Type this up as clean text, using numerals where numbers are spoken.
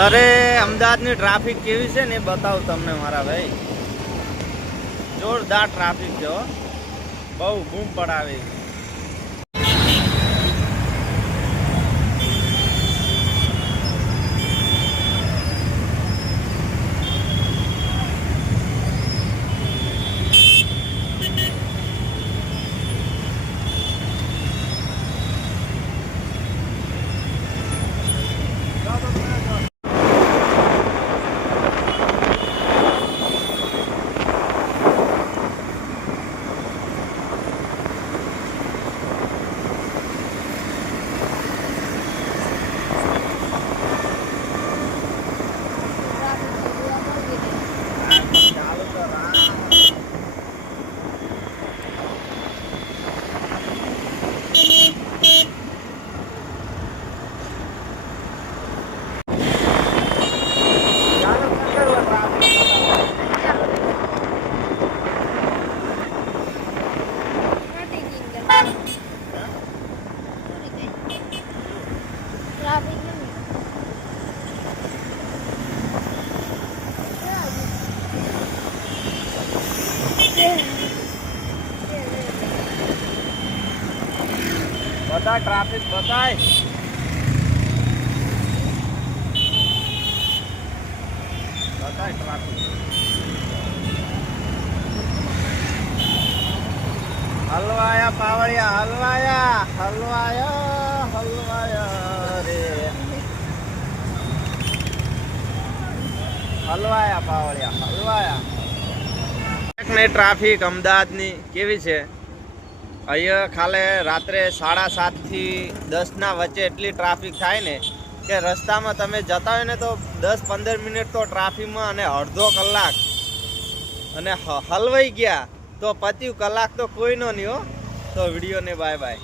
અરે અમદાવાદની ટ્રાફિક કેવી છે ને બતાવું તમને મારા ભાઈ. જોરદાર ટ્રાફિક છે હો, બહુ બૂમ પડાવે. બધા ટ્રાફિક બતાય. બતાય ટ્રાફિક. હલવાયા પાવડિયા, હલવાયા હલવાયા હલવાયા રે, હલવાયા પાવડિયા હલવાયા. ટ્રાફિક અમદાવાદની કેવી છે? અહીંયા ખાલે રાત્રે 7:30 થી 10 ના વચ્ચે એટલી ટ્રાફિક થાય ને કે રસ્તામાં તમે જતા હોય ને તો 10-15 મિનિટ તો ટ્રાફિકમાં, અને અડધો કલાક અને હલવાઈ ગયા તો પત્યું કલાક તો કોઈનો નહીં હો. તો વિડીયોને બાય બાય.